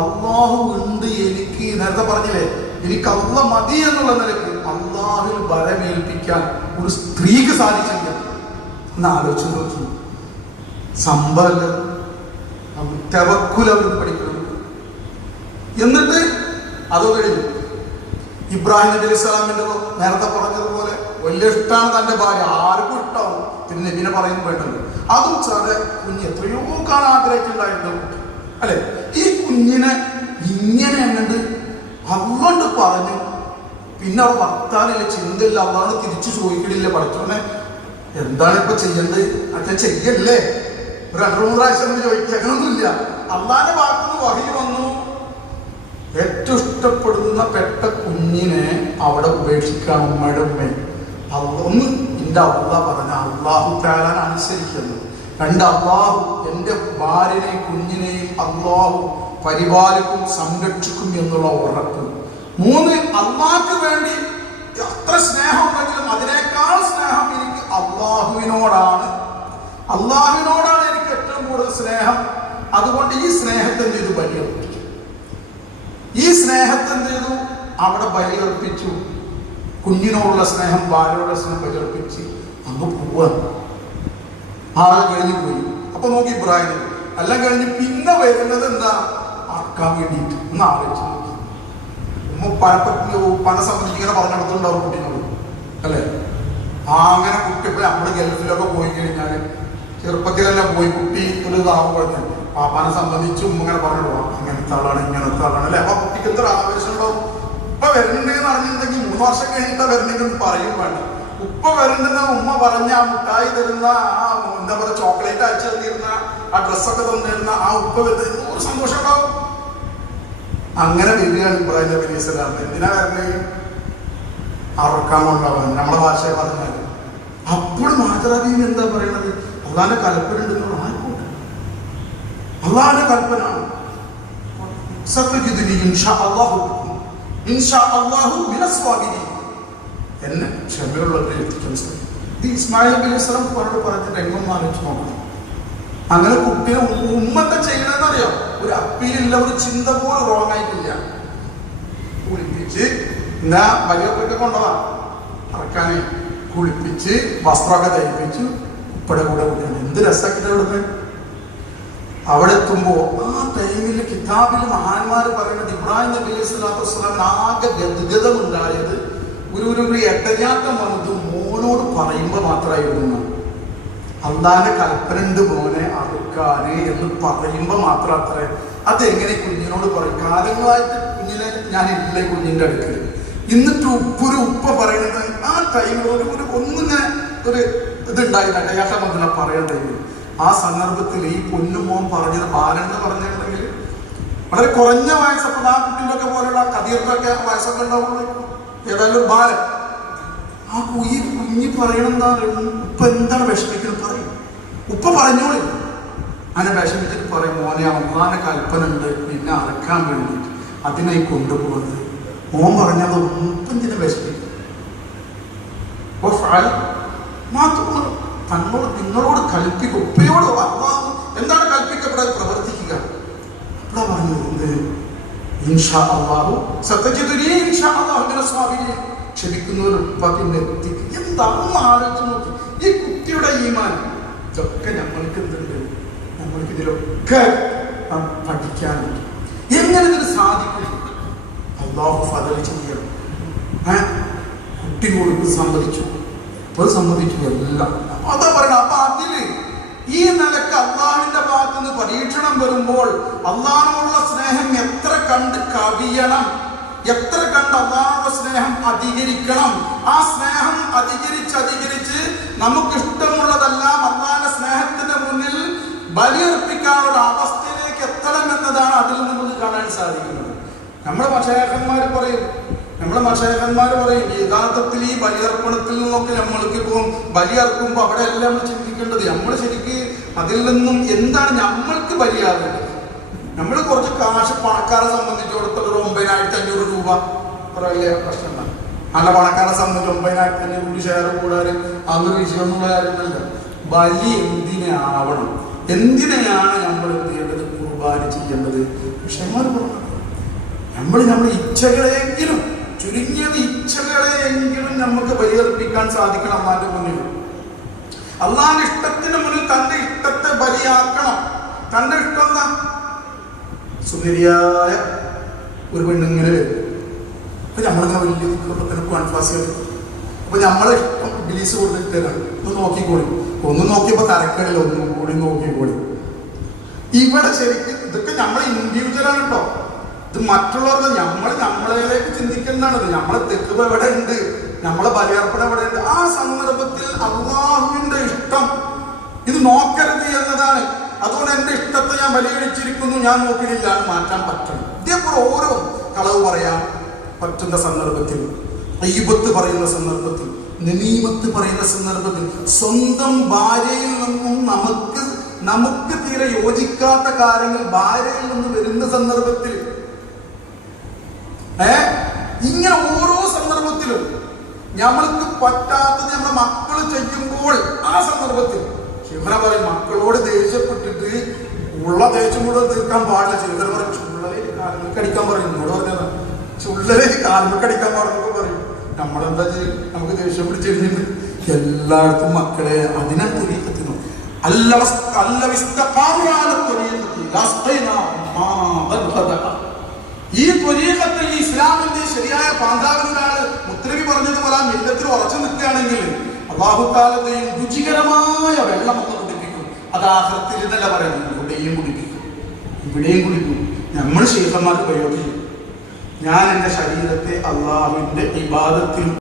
അള്ളാഹു ഉണ്ട് എനിക്ക്, നേരത്തെ പറഞ്ഞില്ലേ, എനിക്ക് അള്ളാഹ് മതി എന്നുള്ള നിലയ്ക്ക് അള്ളാഹുവിൽ ബലമേൽപ്പിക്കാൻ ഒരു സ്ത്രീക്ക് സാധിച്ചില്ല എന്ന് ആലോചിച്ച് നോക്കി. സംഭവല്ല തവക്കുൽ അവർക്ക് പഠിക്കണം. എന്നിട്ട് അതോ കഴിഞ്ഞു. ഇബ്രാഹിം നബി അലൈഹി സ്വലാമിന്റെ നേരത്തെ പറഞ്ഞതുപോലെ വലിയ ഇഷ്ടമാണ് തന്റെ ഭാര്യ, ആർക്കും ഇഷ്ടമാവും. പിന്നെ നബിനെ പറയുമ്പോൾ വേണ്ടത് അതും ചെറിയ കുഞ്ഞ് എത്രയോ കാലം ആഗ്രഹിച്ചിട്ടുണ്ടായിരുന്നു അല്ലെ. ഈ കുഞ്ഞിനെ ഇങ്ങനെ അങ്ങോട്ട് അതുകൊണ്ട് പറഞ്ഞു. പിന്നെ അവിടെ വർത്താനില്ല, ചിന്തയില്ല, അള്ളാഹ് തിരിച്ചു ചോദിക്കണില്ല, പഠിച്ചോനെ എന്താണ് ഇപ്പൊ ചെയ്യേണ്ടത്, അച്ഛൻ ചെയ്യല്ലേ, ഒരു 2-3 പ്രാവശ്യം ചോദിക്കുക, അങ്ങനൊന്നുമില്ല. അള്ളാഹിന്റെ ഭാഗത്തുനിന്ന് വഹി വന്നു. ഏറ്റവും ഇഷ്ടപ്പെടുന്ന പെട്ട കുഞ്ഞിനെ അവിടെ ഉപേക്ഷിക്കാൻ ഉമ്മയുടെ ഉമ്മയും ഒന്ന് എന്റെ അള്ളാഹ് പറഞ്ഞ അള്ളാഹു തആല അനുസരിക്കുന്നു. 2 അള്ളാഹു എന്റെ ഭാര്യനെയും കുഞ്ഞിനെയും അള്ളാഹു പരിപാലിക്കും, സംരക്ഷിക്കും എന്നുള്ള ഉറപ്പ്. 3 അള്ളാഹ്ക്ക് വേണ്ടി അത്ര സ്നേഹം ഉണ്ടെങ്കിലും അതിനേക്കാൾ സ്നേഹം എനിക്ക് അള്ളാഹുവിനോടാണ്. അള്ളാഹുവിനോടാണ് എനിക്ക് ഏറ്റവും കൂടുതൽ സ്നേഹം. അതുകൊണ്ട് ഈ സ്നേഹത്തെ എന്ത് ചെയ്തു? ബലിയർപ്പിച്ചു. ഈ സ്നേഹത്തെ എന്ത് ചെയ്തു? അവിടെ ബലിയർപ്പിച്ചു. കുഞ്ഞിനോടുള്ള സ്നേഹം, ഭാര്യയോടുള്ള സ്നേഹം ബലിയർപ്പിച്ച് അങ്ങ് പോവാൻ ആൾ കഴിഞ്ഞു പോയി. അപ്പൊ നോക്കി ഇബ്രാഹിം എല്ലാം കഴിഞ്ഞ് പിന്നെ വരുന്നത് എന്താ? അറക്കാൻ വേണ്ടിയിട്ട്. ഒന്ന് ആലോചിച്ച് നോക്കി. ഉപ്പനെ സംബന്ധിച്ച് ഇങ്ങനെ പറഞ്ഞിടത്തുണ്ടാവും കുട്ടിനോട് അല്ലെ. അങ്ങനെ കുട്ടി ഇപ്പൊ നമ്മള് ഗൾഫിലൊക്കെ പോയി കഴിഞ്ഞാല് ചെറുപ്പത്തിലെല്ലാം പോയി കുട്ടി ഒരു ഇതാവുമ്പോഴത്തേക്ക് പാപ്പാനെ സംബന്ധിച്ച് ഉമ്മ ഇങ്ങനെ പറഞ്ഞിടുക, അങ്ങനത്തെ ആളാണ്, ഇങ്ങനത്തെ ആളാണ് അല്ലെ. അപ്പൊ കുട്ടിക്ക് എത്ര ആവേശം ഉണ്ടാവും. ഉപ്പ വരുന്നുണ്ടെന്ന് അറിഞ്ഞിട്ടുണ്ടെങ്കിൽ 3 വർഷം കഴിഞ്ഞിട്ട് വരുന്നെങ്കിൽ പറയും വേണ്ട. ഉപ്പ വരുന്നുണ്ടെന്ന ഉമ്മ പറഞ്ഞ ആ മുട്ടായി തരുന്ന, ആ എന്താ പറയുക, ചോക്ലേറ്റ് അയച്ചു തന്നിരുന്ന, ആ ഡ്രസ്സൊക്കെ തന്നിരുന്ന ആ ഉപ്പ വരുന്ന ഒരു സന്തോഷം ഉണ്ടാവും. അങ്ങനെ വരികയാണ് ഇബ്രാഹിം നബി അലൈഹി സ്വലാം. എന്തിനാ വരുന്നത്? അറക്കാനുണ്ടാവാൻ, നമ്മളെ ഭാഷയെ പറഞ്ഞാൽ. അപ്പോഴും ഹാജറബീൻ എന്താ പറയണത്? അള്ളാന്റെ കൽപ്പന ഉണ്ടെന്നുള്ള ആർക്കൂട്ടെ, അള്ളാന്റെ കൽപ്പന എന്നെ ക്ഷമയുള്ളവരെ എത്തിക്കാൻ ശ്രമിക്കും. ഇത് ഇസ്മായിൽ നബി അലൈഹി സ്വലാം പറഞ്ഞിട്ട് എങ്ങൊന്നും ആലോചിച്ച് നോക്കണം. അങ്ങനെ കുട്ടിയെ ഉമ്മത്തെ ചെയ്യണമെന്ന് അറിയാം. ഒരു അപ്പീലില്ല, ഒരു ചിന്ത പോലും റോങ് ആയിട്ടില്ല. കുളിപ്പിച്ച് എന്നാ വലിയൊക്കെ കൊണ്ടുപോവാ അറക്കാനെ, കുളിപ്പിച്ച് വസ്ത്രമൊക്കെ ധരിപ്പിച്ച് ഉപ്പയുടെ കൂടെ കൂട്ടിയാണ്. എന്ത് രസമാക്കിട്ട് അവിടുന്ന് അവിടെ എത്തുമ്പോ ആ ടൈമിൽ കിതാബിൽ മഹാന്മാര് പറയുന്നത് ഇബ്രാഹിം നബി അലൈഹി സ്വലാത്തു വസ്സലാമിന് ആകെ ഗദ്ഗതം ഉണ്ടായത് ഒരു എട്ടഞ്ഞാട്ടം വന്നത് മോനോട് പറയുമ്പോ മാത്രമായിരുന്നു. അള്ളാന്റെ കൽപ്പന ഉണ്ട് മോനെ അറുക്കാന് എന്ന് പറയുമ്പോ മാത്രം അത്രേ. അതെങ്ങനെ കുഞ്ഞിനോട് പറയും? കാലങ്ങളായിട്ട് കുഞ്ഞിനെ ഞാനില്ല കുഞ്ഞിന്റെ അടുക്കൽ. എന്നിട്ട് ഉപ്പ പറയണത് ആ ടൈമിൽ ഒന്നിങ്ങനെ ഒരു ഇതുണ്ടായില്ല, കയ്യാട്ടം അതിനെ പറയണ്ടെങ്കിൽ ആ സന്ദർഭത്തിൽ ഈ പൊന്നുമോൻ പറഞ്ഞത് ബാലെന്ന് പറഞ്ഞിട്ടുണ്ടെങ്കിൽ വളരെ കുറഞ്ഞ വയസ്സ്. അപ്പൊ ആ കുട്ടിൻ്റെ ഒക്കെ പോലെയുള്ള കതിർക്കൊക്കെ വയസ്സൊക്കെ ഉണ്ടാവുള്ളൂ. ഏതായാലും ഒരു ബാലൻ ആ കുഞ്ഞി പറയണെന്താ? ഉപ്പ എന്താണ് വിഷമിക്കുന്നത് പറയും. ഉപ്പ പറഞ്ഞോളി. അങ്ങനെ വിഷമിച്ചിട്ട് പറയും, മോനെ അള്ളാന്റെ കൽപ്പന ഉണ്ട് നിന്നെ അറക്കാൻ വേണ്ടിയിട്ട്, അതിനായി കൊണ്ടുപോകുന്നത്. മോൻ പറഞ്ഞത് ഉപ്പന്തിനെ വിഷമിക്കും. തന്നോട് നിങ്ങളോട് കൽപ്പിക്കുക, ഉപ്പയോട് അള്ളാഹു എന്താണ് കൽപ്പിക്കപ്പെടാൻ പ്രവർത്തിക്കുക. അപ്പളാ പറഞ്ഞത് ഇൻഷാ അല്ലാഹു സതജിദുനി ഇൻഷാ അല്ലാഹു മിന സ്വാബിരീൻ. ക്ഷമിക്കുന്നവർ ഉപ്പാക്കിന്റെ എത്തിക്കും. എന്താണെന്ന് ആലോചിച്ച് നോക്കി. ഈ കുട്ടിയുടെ ഈമാൻ ഇതൊക്കെ നമ്മൾക്ക് എന്തുണ്ട്? നമ്മൾക്ക് ഇതിലൊക്കെ പഠിക്കാനുണ്ട്. എങ്ങനെ ഇതിന് സാധിക്കും? അള്ളാഹു ഫദൽ ചെയ്യണം. കുട്ടിയോട് സമ്മതിച്ചു, അപ്പോൾ സമ്മതിച്ചു എല്ലാം. അതാ പറയണം. അപ്പൊ അതില് ഈ നിലക്ക് അള്ളാഹിന്റെ ഭാഗത്ത് നിന്ന് പരീക്ഷണം വരുമ്പോൾ അള്ളാഹിനോടുള്ള സ്നേഹം എത്ര കണ്ട് കവിയണം, എത്ര കണ്ട് അള്ളാഹുവിന്റെ സ്നേഹം അധികരിക്കണം. ആ സ്നേഹം അധികരിച്ച് നമുക്ക് ഇഷ്ടമുള്ളതെല്ലാം അള്ളാഹിന്റെ സ്നേഹത്തിന്റെ മുന്നിൽ ബലിയർപ്പിക്കാനുള്ള അവസ്ഥയിലേക്ക് എത്തണം എന്നതാണ് അതിൽ നമുക്ക് കാണാൻ സാധിക്കുന്നത്. നമ്മുടെ മശായിഖന്മാർ പറയും യഥാർത്ഥത്തിൽ ഈ ബലിയർപ്പണത്തിൽ നിന്നൊക്കെ നമ്മൾക്ക് ഇപ്പം ബലിയർക്കുമ്പോൾ അവിടെ എല്ലാം നമ്മൾ ചിന്തിക്കേണ്ടത് നമ്മൾ ശരിക്ക് അതിൽ നിന്നും എന്താണ് നമ്മൾക്ക് ബലിയാകേണ്ടത്. നമ്മൾ കുറച്ച് കാശ് പണക്കാരെ സംബന്ധിച്ചിടത്തോളം ഒരു 9,500 രൂപ അത്ര വലിയ പ്രശ്നമാണ്. നല്ല പണക്കാരെ സംബന്ധിച്ച് 9,500 ഷെയർ കൂടാതെ അതൊരു വിഷയമൊന്നുള്ള കാര്യമല്ല. ബലി എന്തിനാവണം? എന്തിനെയാണ് നമ്മൾ എന്ത് ചെയ്യേണ്ടത്? കുർബാന ചെയ്യേണ്ടത്? വിഷയന്മാർ പറഞ്ഞു നമ്മൾ ഇച്ഛകളെങ്കിലും, ചുരുങ്ങിയത് ഇച്ഛകളെയെങ്കിലും നമുക്ക് ബലിയർപ്പിക്കാൻ സാധിക്കണം അള്ളാന്റെ മുന്നിൽ. അള്ളാന്റെ ഇഷ്ടത്തിന് മുന്നിൽ തന്റെ ഇഷ്ടത്തെ ബലിയാക്കണം. തന്റെ ഇഷ്ടം എന്താ? സുന്ദരിയായ ഒരു പെണ്ണിങ്ങനെ വരും. അപ്പൊ നമ്മളിങ്ങനെ വലിയ കോൺഫാസിയാണ്. അപ്പൊ നമ്മളെ ഇഷ്ടം ബിലീസ് കൊടുത്തിട്ടാണ്. ഒന്ന് നോക്കിക്കോളി. ഒന്ന് നോക്കിയപ്പോ തരക്കടില്ല, ഒന്നും കൂടി നോക്കിക്കോളി. ഇവിടെ ശരിക്കും ഇതൊക്കെ നമ്മളെ ഇൻഡിവിജ്വലാണ് കേട്ടോ. ഇത് മറ്റുള്ളവർക്ക് നമ്മളേക്ക് ചിന്തിക്കുന്നതാണത്. നമ്മളെ തെക്കുവ എവിടെ ഉണ്ട്, നമ്മളെ ബലിയർപ്പണം എവിടെ ഉണ്ട്. ആ സന്ദർഭത്തിൽ അള്ളാഹുവിന്റെ ഇഷ്ടം ഇത് നോക്കരുത് എന്നതാണ്. അതുകൊണ്ട് എന്റെ ഇഷ്ടത്തെ ഞാൻ ബലികഴിച്ചിരിക്കുന്നു, ഞാൻ നോക്കിയില്ല, മാറ്റാൻ പറ്റണം. ഇതേപോലെ ഓരോ കളവ് പറയാൻ പറ്റുന്ന സന്ദർഭത്തിൽ, ഗീബത്ത് പറയുന്ന സന്ദർഭത്തിൽ, നമീമത്ത് പറയുന്ന സന്ദർഭത്തിൽ, സ്വന്തം ഭാര്യയിൽ നിന്നും നമുക്ക് തീരെ യോജിക്കാത്ത കാര്യങ്ങൾ ഭാര്യയിൽ നിന്ന് വരുന്ന സന്ദർഭത്തിൽ, ഇങ്ങനെ ഓരോ സന്ദർഭത്തിലും നമ്മൾക്ക് പറ്റാത്തത് നമ്മുടെ മക്കൾ ചെയ്യുമ്പോൾ ആ സന്ദർഭത്തിൽ ശിവന പറയും മക്കളോട് ദേഷ്യപ്പെട്ടിട്ട് ഉള്ള ദേഷ്യം കൂടെ തീർക്കാൻ പാടില്ല. ശിവന പറയും ചുള്ളലേ കാലുമൊക്കെ അടിക്കാൻ പറയും. എന്നോട് പറഞ്ഞതാ ചുള്ളലേ കാലുമൊക്കെ അടിക്കാൻ പാടുന്നൊക്കെ പറയും. നമ്മളെന്താ ചെയ്യും? നമുക്ക് ദേഷ്യം പിടിച്ചിരുന്നു എല്ലായിടത്തും മക്കളെ അതിനെ തൊരീക്കത്തിനു ഈ ത്വരീഖത്തിൽ ഈ ഇസ്ലാമിന്റെ ശരിയായ പാന്താവിനാണ് മുത്തനബി പറഞ്ഞതുപോലെ ആ മില്ലത്തിൽ ഉറച്ചു നിൽക്കുകയാണെങ്കിൽ അല്ലാഹു തആലയും രുചികരമായ വെള്ളം ഒന്ന് കുടിപ്പിക്കും. അത് ആഖിറത്തിൽ എന്നല്ല പറയുന്നത്, ഇവിടെയും കുടിപ്പിക്കും, ഇവിടെയും കുടിക്കും. നമ്മൾ ശൈഖന്മാർക്ക് പ്രയോഗിക്കും. ഞാൻ എൻ്റെ ശരീരത്തെ അള്ളാഹുവിന്റെ ഇബാദത്തിൽ